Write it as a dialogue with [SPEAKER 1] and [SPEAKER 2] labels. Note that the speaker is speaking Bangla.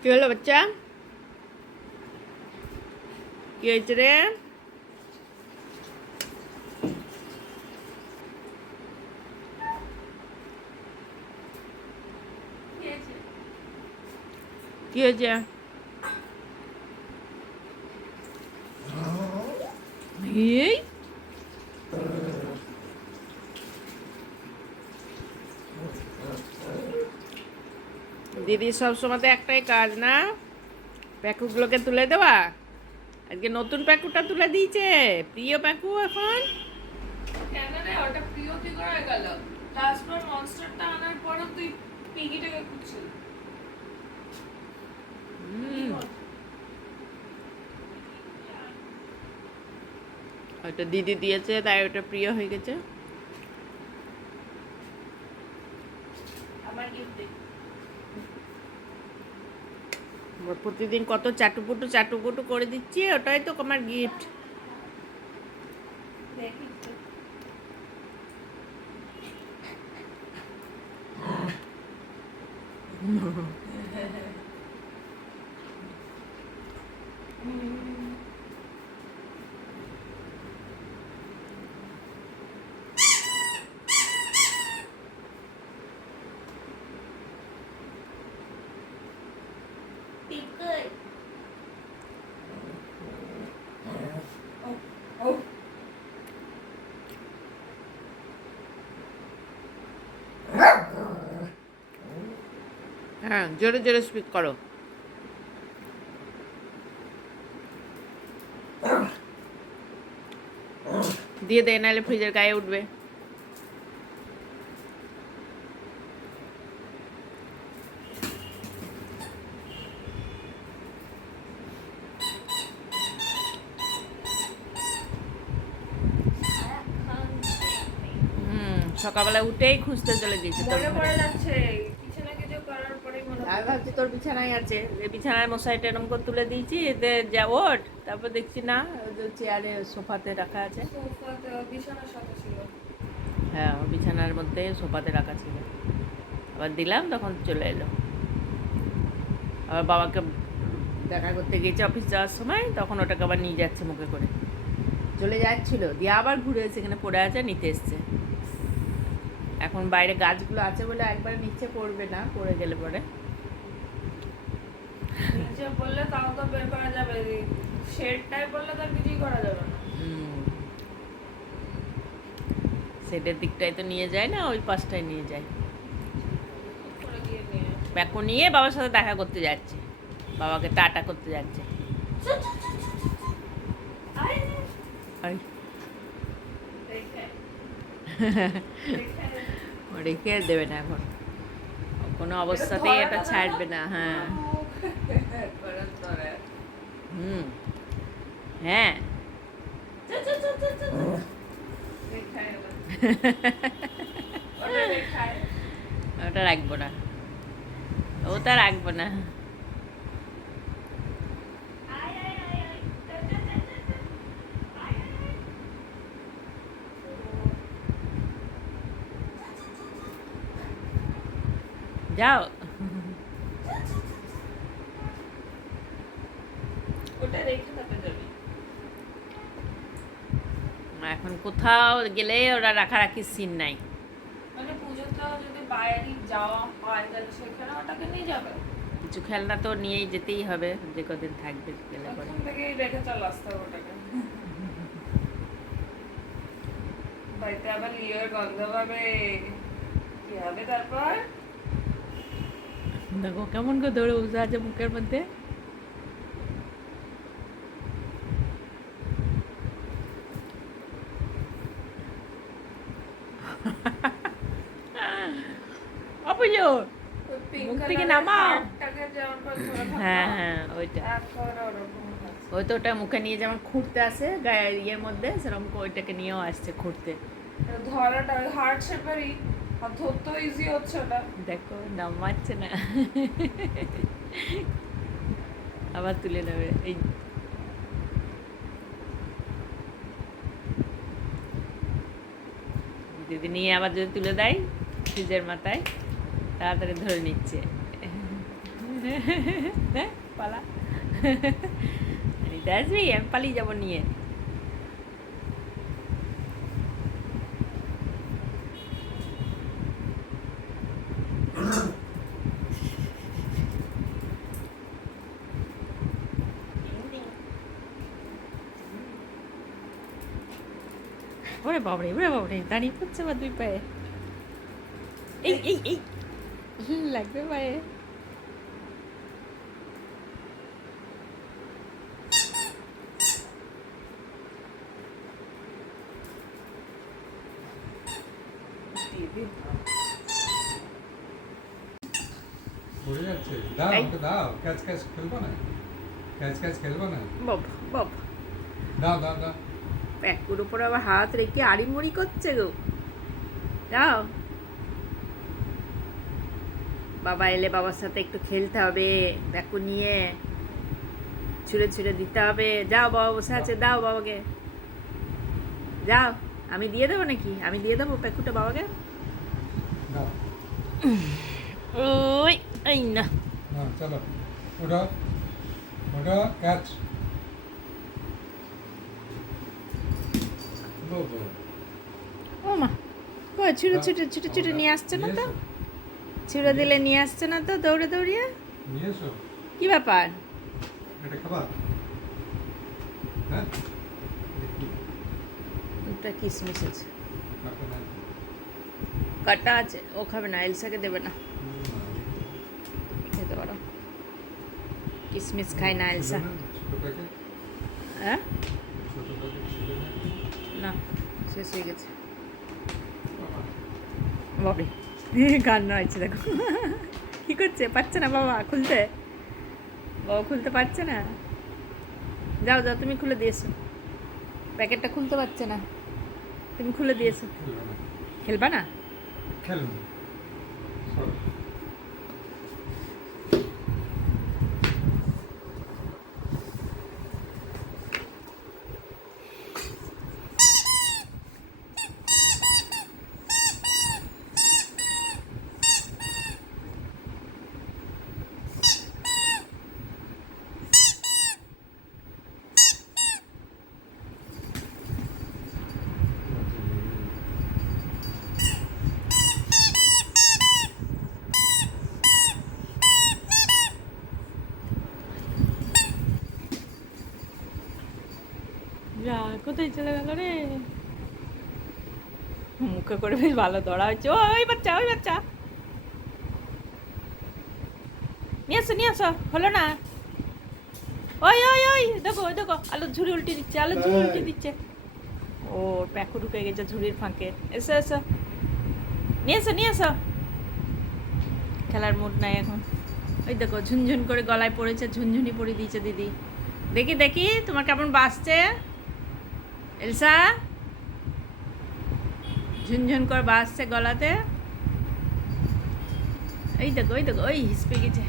[SPEAKER 1] কি হলো বাচ্চা কি হয়েছে রে কি হয়েছে এই দিদি সবসময় তো একটাই কাজ না? প্যাকুগুলোকে তুলে দেওয়া? আজকে নতুন প্যাকুটা তুলে দিয়েছে। প্রিয় প্যাকু এখন?
[SPEAKER 2] কেন রে ওটা প্রিয় কি করে গেল? লাস্ট মনস্টারটা আনার পরে তুই পিগিটাকে খুঁজছিলি
[SPEAKER 1] ওটা দিদি দিয়েছে তাই ওটা প্রিয় হয়ে গেছে
[SPEAKER 2] আমার গিফট
[SPEAKER 1] ওর প্রতিদিন কত চাটুপুটু চাটুপুটু করে দিচ্ছি ওটাই তো আমার গিফট হ্যাঁ জোরে জোরে স্পিক করো। দিয়ে দে নাহলে ফ্রিজের গায়ে উঠবে। হুম সকালবেলা উঠেই খুঁজতে চলে গেছে আমি ভাবছি তোর বিছানায় আছে। বিছানায় মশারিটা এরকম করে তুলে দিয়েছি এতে যা ওঠ। তারপর দেখছি না চেয়ারে সোফাতে রাখা আছে। হ্যাঁ বিছানার মধ্যে সোফাতে রাখা ছিল। আবার দিলাম তখন চলে এলো। আবার বাবাকে দেখা করতে গিয়েছে অফিস যাওয়ার সময় তখন ওটাকে আবার নিয়ে যাচ্ছে মুখে করে। চলে যাচ্ছিল দিয়ে আবার ঘুরে এসে এখানে পড়ে আছে নিতে এসছে। এখন বাইরে গাছগুলো আছে বলে একবারে নিচে পড়বে না পড়ে গেলে পরে।
[SPEAKER 2] নিচে বললে তাও তো বের করা যাবে শেডটায় বললে তো আর কিছুই করা যাবে না।
[SPEAKER 1] সেটের দিকটাই তো নিয়ে যায় না ওই পাশটায় নিয়ে যায়। ব্যাকো নিয়ে বাবার সাথে দেখা করতে যাচ্ছে। বাবাকে টাটা করতে যাচ্ছে। ও রেখে আর দেবে না এখন। কোনো অবস্থাতেই এটা ছাড়বে না হ্যাঁ। হুম। হ্যাঁ।
[SPEAKER 2] ওটা
[SPEAKER 1] ওটা রাখব না। ওটা রাখব না। যাও
[SPEAKER 2] ওটা রেখে
[SPEAKER 1] এখন কোথাও গেলে ওরা রাখারাখি সিন নাই।
[SPEAKER 2] মানে পুজোতেও যদি বাইরে যাওয়া হয় তাহলে সেখানে ওটাকে নিয়ে যাবে?
[SPEAKER 1] কিছু খেলনা তো নিয়েই যেতেই হবে যে কদিন থাকবে গেলে পরে।
[SPEAKER 2] রেখে চলে আসতে হবে ওটাকে। বাড়িতে আবার লিওর গন্ধ পাবে। কি হবে তারপর?
[SPEAKER 1] দেখো, কেমন করে দৌড়ে বসে আছে মুখের মধ্যে। হ্যাঁ হ্যাঁ ওইটা। ওই তো ওটা মুখে নিয়ে যেমন খুঁড়তে আসে ইয়ের মধ্যে, সেরকম ওইটাকে নিয়েও আসছে খুঁড়তে।
[SPEAKER 2] ধরাটা আর ধরতেও ইজি হচ্ছে ওটা
[SPEAKER 1] দেখো নামাচ্ছে না। আবার তুলে নেবে এই। দিদি নিয়ে আবার যদি তুলে দেয় ফ্রিজের মাথায় তাড়াতাড়ি ধরে নিচ্ছে। পালা। আমি পালিয়ে যাব নিয়ে। ওরে বাবরে ওরে বাবরে দাঁড়িয়ে পড়ছে বা দুই পায়ে এই এই এই লাগবে পায়ে
[SPEAKER 3] দাও। দাও ক্যাচ ক্যাচ খেলব না। ক্যাচ ক্যাচ খেলব না।
[SPEAKER 1] বাব বাব
[SPEAKER 3] দাও দাও দাও।
[SPEAKER 1] প্যাকুর উপর আবার হাত রেখে আড়িমুড়ি করছে গো। যাও। বাবা এলে বাবার সাথে একটু খেলতে হবে প্যাকু নিয়ে ছুঁড়ে ছুঁড়ে দিতে হবে। যাও বাবা বসে আছে দাও বাবাকে। যাও আমি দিয়ে দেবো নাকি? আমি দিয়ে দেবো প্যাকুটা বাবাকে? ওই এই না।
[SPEAKER 3] হ্যাঁ চলো। ওঠো। ওঠো ক্যাচ
[SPEAKER 1] ও মা। কই ছুটে ছুটে ছুটে ছুটে নিয়ে আসছে না তো? ছুড়ে দিলে নিয়ে আসছে না তো দৌড়ে দৌড়িয়ে? কি ব্যাপার?
[SPEAKER 3] এটা হ্যাঁ?
[SPEAKER 1] কিসমিস আছে।
[SPEAKER 3] কাটো
[SPEAKER 1] কাটা আছে ও খাবে না এলসাকে দেবে না। খেতে পারো। কিসমিস খায় না এলসা। শেষ হয়ে গেছে।
[SPEAKER 3] বাবা,
[SPEAKER 1] বাবরে কান্না হয়েছে দেখো। কি করছে? পারছে না বাবা খুলতে? বাবা খুলতে পারছে না। যাও যাও তুমি খুলে দিয়েছ প্যাকেটটা খুলতে পারছে না। তুমি খুলে দিয়েছ
[SPEAKER 3] খেলবে না।
[SPEAKER 1] খেলবা না
[SPEAKER 3] খেলুন সরো।
[SPEAKER 1] যা কোথায় চলে গেল রে? মুখে করে বেশ ভালো দড়া হয়েছে। ওই বাচ্চা ওই বাচ্চা। নিয়ে আসো নিয়ে আসো হলো না। ওই ওই ওই দেখো ওই দেখো আলু ঝুড়ি উল্টে দিচ্ছে আলু ঝুড়ি উল্টে দিচ্ছে। ও প্যাকু ঢুকে গেছে ঝুড়ির ফাঁকে। এসো এসো। নিয়ে এসো নিয়ে এসো খেলার মুড নাই এখন। ওই দেখো ঝুনঝুন করে গলায় পড়েছে ঝুনঝুনি পড়ে দিয়েছে দিদি। দেখি দেখি তোমার কেমন বাসছে? এলসা? ঝুনঝুন করে বাসছে গলাতে। এই দেখো ওই দেখো ওই হিসপে গেছে।